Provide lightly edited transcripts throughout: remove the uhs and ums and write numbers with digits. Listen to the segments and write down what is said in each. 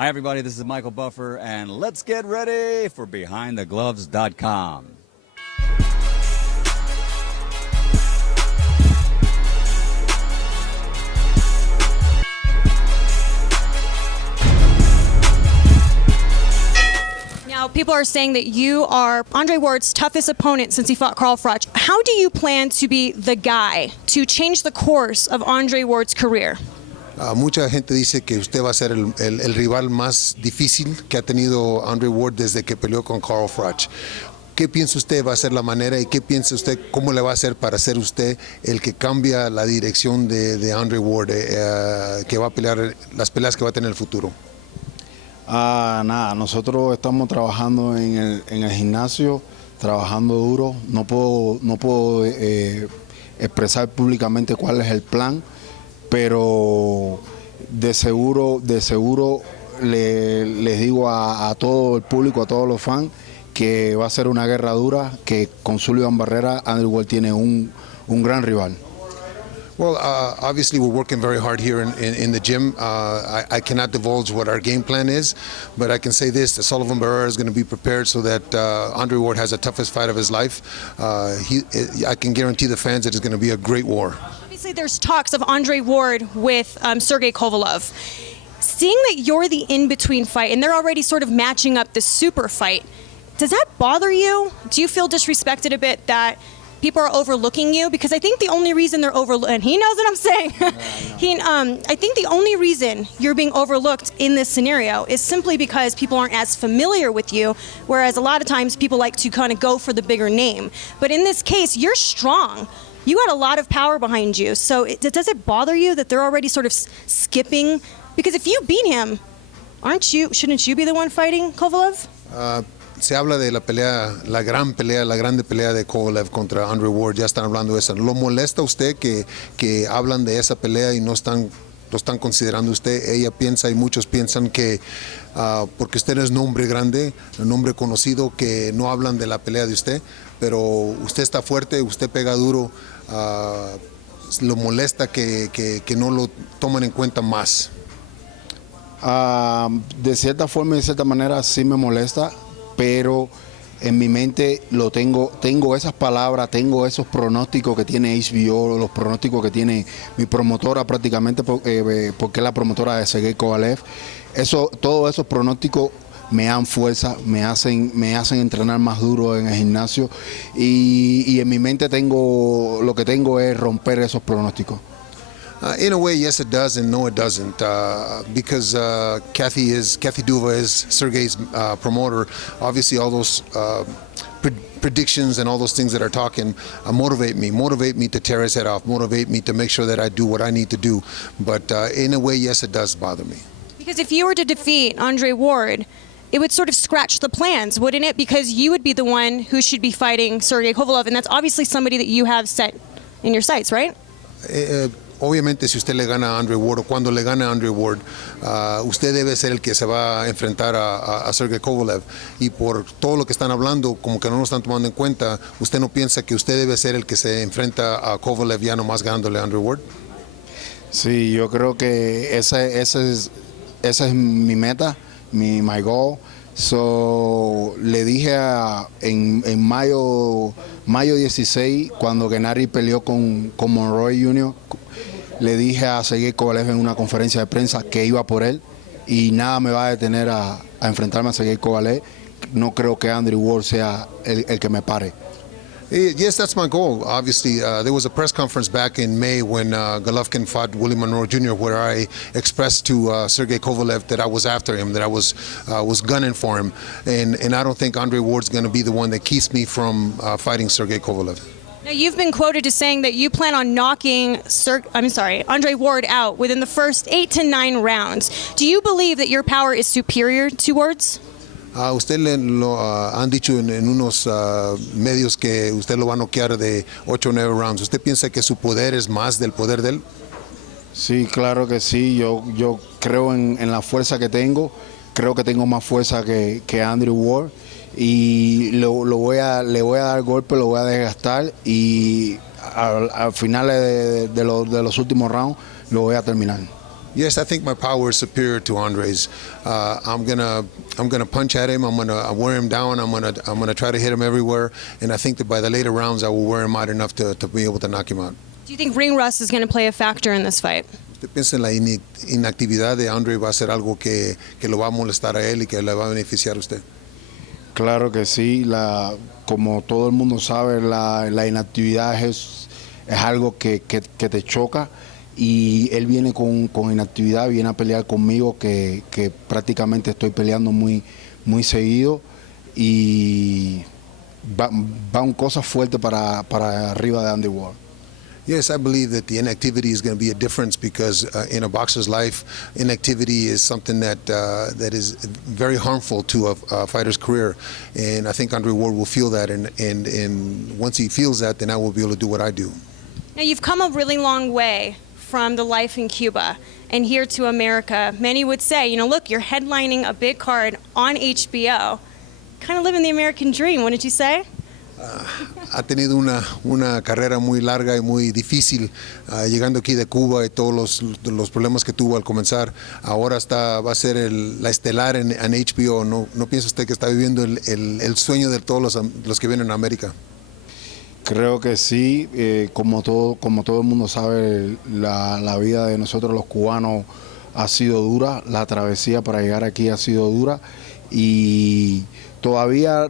Hi, everybody. This is Michael Buffer, and let's get ready for BehindTheGloves.com. Now, people are saying that you are Andre Ward's toughest opponent since he fought Carl Froch. How do you plan to be the guy to change the course of Andre Ward's career? Mucha gente dice que usted va a ser el rival más difícil que ha tenido Andre Ward desde que peleó con Carl Froch. ¿Qué piensa usted va a ser la manera y qué piensa usted cómo le va a hacer para ser usted el que cambia la dirección de Andre Ward, que va a pelear las peleas que va a tener en el futuro? Nada, nosotros estamos trabajando en el gimnasio, trabajando duro. No puedo expresar públicamente cuál es el plan, pero de seguro les digo a todo el público, a todos los fans, que va a ser una guerra dura, que con Sullivan Barrera Andre Ward tiene un gran rival. Well, obviously we're working very hard here in the gym. I cannot divulge what our game plan is, but I can say this, that Sullivan Barrera is going to be prepared so that Andre Ward has the toughest fight of his life. I can guarantee the fans that it's going to be a great war. Obviously, there's talks of Andre Ward with Sergey Kovalev. Seeing that you're the in-between fight, and they're already sort of matching up the super fight, does that bother you? Do you feel disrespected a bit that people are overlooking you? Because I think the only reason they're overlooked, and he knows what I'm saying, I think the only reason you're being overlooked in this scenario is simply because people aren't as familiar with you, whereas a lot of times people like to kind of go for the bigger name. But in this case, you're strong. You got a lot of power behind you. So does it bother you that they're already sort of skipping? Because if you beat him, shouldn't you be the one fighting Kovalev? Se habla de la pelea, la grande pelea de Kovalev contra Andre Ward, ya están hablando de eso. ¿Lo molesta a usted que hablan de esa pelea y no están considerando usted? Ella piensa y muchos piensan que porque usted es nombre grande, un nombre conocido, que no hablan de la pelea de usted, pero usted está fuerte, usted pega duro, lo molesta que no lo toman en cuenta más. De cierta forma y de cierta manera sí me molesta, pero en mi mente tengo esas palabras, tengo esos pronósticos que tiene HBO, los pronósticos que tiene mi promotora prácticamente, porque es la promotora de Sergey Kovalev. Todos esos pronósticos me dan fuerza, me hacen entrenar más duro en el gimnasio y en mi mente lo que tengo es romper esos pronósticos. In a way, yes, it does, and no, it doesn't, because Kathy Duva is Sergey's promoter. Obviously, all those predictions and all those things that are talking motivate me to tear his head off, motivate me to make sure that I do what I need to do. But in a way, yes, it does bother me. Because if you were to defeat Andre Ward, it would sort of scratch the plans, wouldn't it? Because you would be the one who should be fighting Sergey Kovalev, and that's obviously somebody that you have set in your sights, right? Obviamente, si usted le gana a Andre Ward o cuando le gana a Andre Ward, usted debe ser el que se va a enfrentar a Sergey Kovalev. Y por todo lo que están hablando, como que no lo están tomando en cuenta, ¿usted no piensa que usted debe ser el que se enfrenta a Kovalev ya nomás ganándole a Andre Ward? Sí, yo creo que esa es mi meta, my goal. So, le dije en mayo 16, cuando Gennady peleó con Monroy Jr., le dije a Sergey Kovalev en una conferencia de prensa que iba por él y nada me va a detener a enfrentarme a Sergey Kovalev. No creo que Andre Ward sea el que me pare. Yes, that's my goal. Obviously, there was a press conference back in May when Golovkin fought Willie Monroe Jr., where I expressed to Sergey Kovalev that I was after him, that I was gunning for him, and I don't think Andre Ward's going to be the one that keeps me from fighting Sergey Kovalev. Now, you've been quoted as saying that you plan on knocking Andre Ward out within the first 8 to 9 rounds. Do you believe that your power is superior to Ward's? Usted lo han dicho en unos medios que usted lo va a noquear de 8 o 9 rounds. ¿Usted piensa que su poder es más del poder de él? Sí, claro que sí. Yo creo en la fuerza que tengo. Creo que tengo más fuerza que Andre Ward. Y le voy a dar golpe, lo voy a desgastar y al final de los últimos rounds lo voy a terminar. Yes, I think my power is superior to Andre's. I'm gonna punch at him. I'm gonna wear him down. I'm gonna try to hit him everywhere. And I think that by the later rounds, I will wear him out enough to be able to knock him out. Do you think ring rust is going to play a factor in this fight? ¿Usted piensa en la inactividad de Andre va a ser algo que lo va a molestar a él y que le va a beneficiar a usted? Claro que sí, como todo el mundo sabe, la inactividad es algo que te choca, y él viene con inactividad, viene a pelear conmigo, que prácticamente estoy peleando muy seguido, y van cosas fuertes para arriba de Andy Ward. Yes, I believe that the inactivity is going to be a difference because in a boxer's life, inactivity is something that is very harmful to a fighter's career. And I think Andre Ward will feel that. And once he feels that, then I will be able to do what I do. Now, you've come a really long way from the life in Cuba and here to America. Many would say, look, you're headlining a big card on HBO. Kind of living the American dream, wouldn't you say? Ha tenido una carrera muy larga y muy difícil, llegando aquí de Cuba y todos los problemas que tuvo al comenzar. Ahora va a ser la estelar en HBO. ¿No piensa usted que está viviendo el sueño de todos los que vienen a América? Creo que sí, como todo el mundo sabe, la vida de nosotros los cubanos ha sido dura, la travesía para llegar aquí ha sido dura, y todavía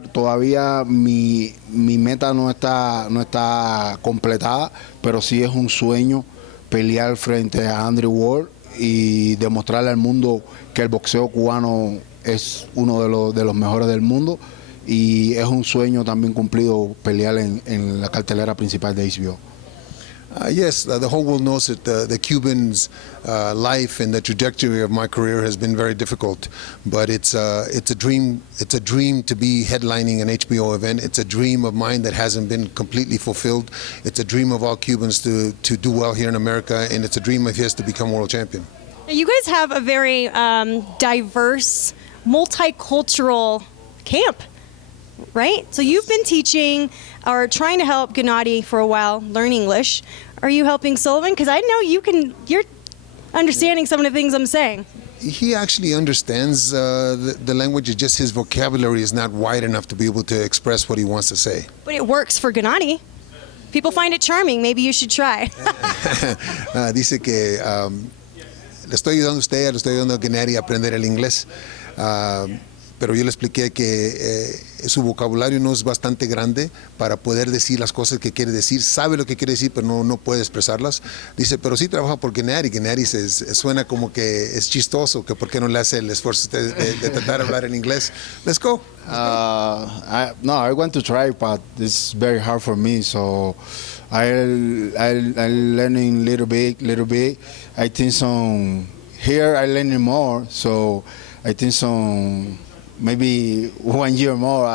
mi meta no está completada, pero sí es un sueño pelear frente a Andre Ward y demostrarle al mundo que el boxeo cubano es uno de los mejores del mundo, y es un sueño también cumplido pelear en la cartelera principal de HBO. Yes, the whole world knows that the Cubans' life and the trajectory of my career has been very difficult. But it's a dream. It's a dream to be headlining an HBO event. It's a dream of mine that hasn't been completely fulfilled. It's a dream of all Cubans to do well here in America, and it's a dream of his to become world champion. Now, you guys have a very diverse, multicultural camp, right? So you've been teaching or trying to help Gennady for a while learn English. Are you helping Sullivan? Because I know you're understanding some of the things I'm saying. He actually understands the language. It's just his vocabulary is not wide enough to be able to express what he wants to say. But it works for Gennady. People find it charming. Maybe you should try. Dice que le estoy ayudando a usted, le estoy ayudando a Gennady a aprender el inglés. Pero yo le expliqué que su vocabulario no es bastante grande para poder decir las cosas que quiere decir. Sabe lo que quiere decir, pero no puede expresarlas. Dice, pero sí trabaja por Gennady. Gennady suena como que es chistoso, que por qué no le hace el esfuerzo de tratar de hablar en inglés. Let's go. I want to try, but it's very hard for me. So I'm learning little bit. I think here I'm learning more. So I think maybe 1 year more,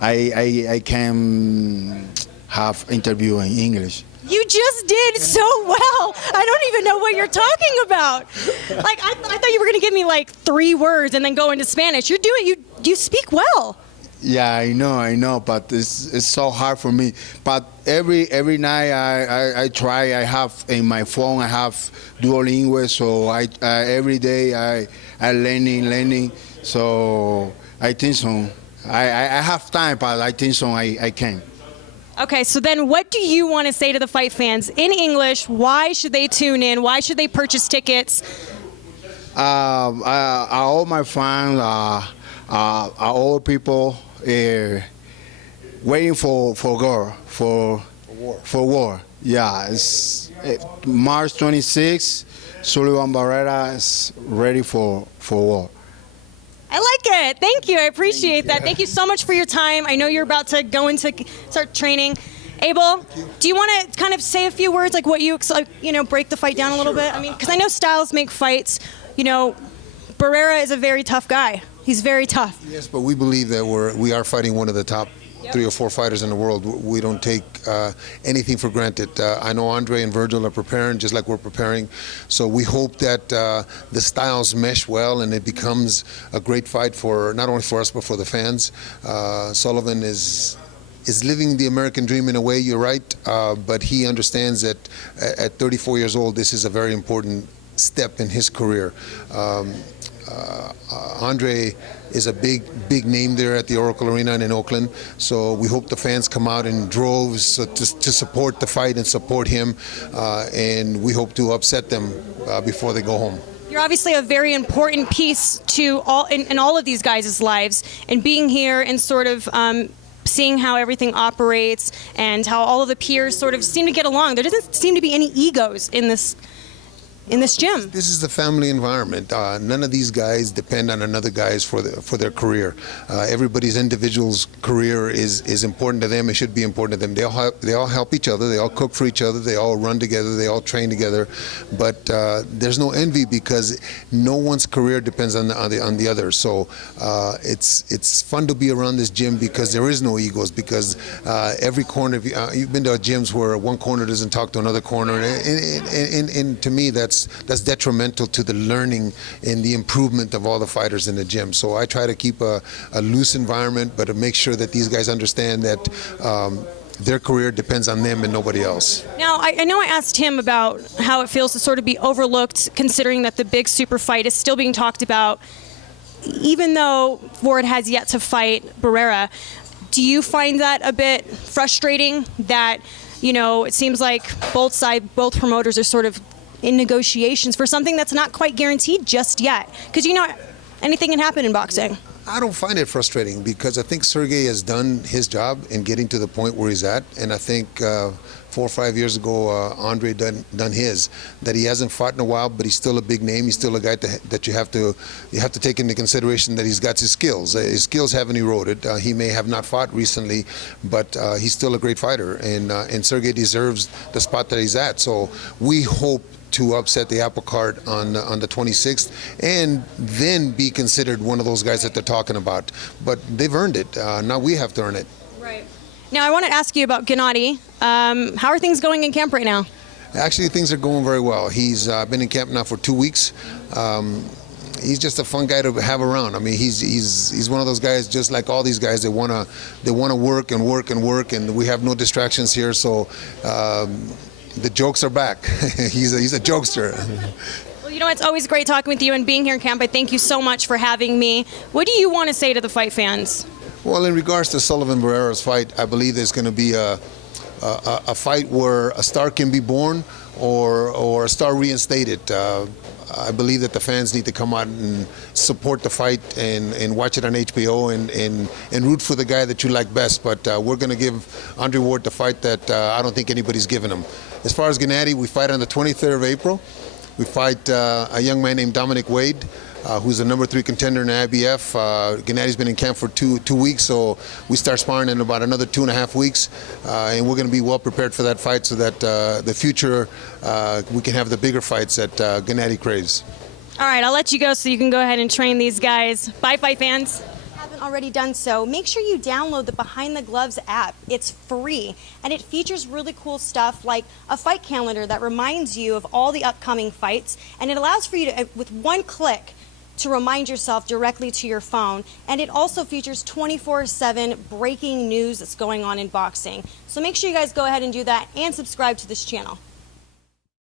I can have interview in English. You just did so well. I don't even know what you're talking about. Like I thought you were going to give me like 3 words and then go into Spanish. You speak well. Yeah, I know, but it's so hard for me. But every night I try. I have in my phone I have Duolingo, so every day I learning. So I think so. I have time, but I think so I can. Okay, so then what do you want to say to the fight fans in English? Why should they tune in? Why should they purchase tickets? All my fans all people waiting for war. Yeah, it's March 26. Sullivan Barrera is ready for war. I like it. Thank you. I appreciate that. Thank you so much for your time. I know you're about to go into start training. Abel, do you want to kind of say a few words, like what break the fight down a little bit? I mean, because I know styles make fights. Barrera is a very tough guy. He's very tough. Yes, but we believe that we are fighting one of the top 3 or 4 fighters in the world. We don't take anything for granted. I know Andre and Virgil are preparing just like we're preparing. So we hope that the styles mesh well and it becomes a great fight for not only for us but for the fans. Sullivan is living the American dream in a way, you're right, but he understands that at 34 years old, this is a very important step in his career. Andre is a big name there at the Oracle Arena and in Oakland, so we hope the fans come out in droves to support the fight and support him, and we hope to upset them before they go home. You're obviously a very important piece to all in all of these guys' lives, and being here and sort of seeing how everything operates and how all of the peers sort of seem to get along. There doesn't seem to be any egos in this gym. This is the family environment. None of these guys depend on another guys for their career. Everybody's individual's career is important to them. It should be important to them. They all help each other. They all cook for each other. They all run together. They all train together. But there's no envy because no one's career depends on the other. So it's fun to be around this gym because there is no egos. Because every corner, you've been to gyms where one corner doesn't talk to another corner, and to me that's detrimental to the learning and the improvement of all the fighters in the gym. So I try to keep a loose environment, but to make sure that these guys understand that their career depends on them and nobody else. Now, I know I asked him about how it feels to sort of be overlooked, considering that the big super fight is still being talked about, even though Ward has yet to fight Barrera. Do you find that a bit frustrating that, it seems like both promoters are sort of in negotiations for something that's not quite guaranteed just yet? Because anything can happen in boxing. I don't find it frustrating because I think Sergey has done his job in getting to the point where he's at, and I think 4 or 5 years ago Andre done his. That he hasn't fought in a while, but he's still a big name. He's still a guy that you have to take into consideration that he's got his skills. His skills haven't eroded. He may have not fought recently, but he's still a great fighter, and Sergey deserves the spot that he's at. So we hope to upset the apple cart on the 26th and then be considered one of those guys that they're talking about. But they've earned it. Now we have to earn it. Right. Now I want to ask you about Gennady. How are things going in camp right now? Actually, things are going very well. He's been in camp now for 2 weeks. He's just a fun guy to have around. I mean, he's one of those guys, just like all these guys. They wanna work and work and work, and we have no distractions here. So the jokes are back. He's a jokester. Well, it's always great talking with you and being here in camp. I thank you so much for having me. What do you want to say to the fight fans? Well, in regards to Sullivan Barrera's fight, I believe there's going to be a fight where a star can be born or a star reinstated. I believe that the fans need to come out and support the fight and watch it on HBO and root for the guy that you like best. But we're going to give Andre Ward the fight that I don't think anybody's given him. As far as Gennady, we fight on the 23rd of April. We fight a young man named Dominic Wade, who's the number 3 contender in the IBF. Gennady's been in camp for two weeks, so we start sparring in about another 2.5 weeks, and we're going to be well prepared for that fight so that the future we can have the bigger fights that Gennady craves. All right, I'll let you go so you can go ahead and train these guys. Bye, fight fans. Already done so, make sure you download the Behind the Gloves app. It's free, and it features really cool stuff like a fight calendar that reminds you of all the upcoming fights, and it allows for you to, with one click, to remind yourself directly to your phone. And it also features 24/7 breaking news that's going on in boxing. So make sure you guys go ahead and do that and subscribe to this channel.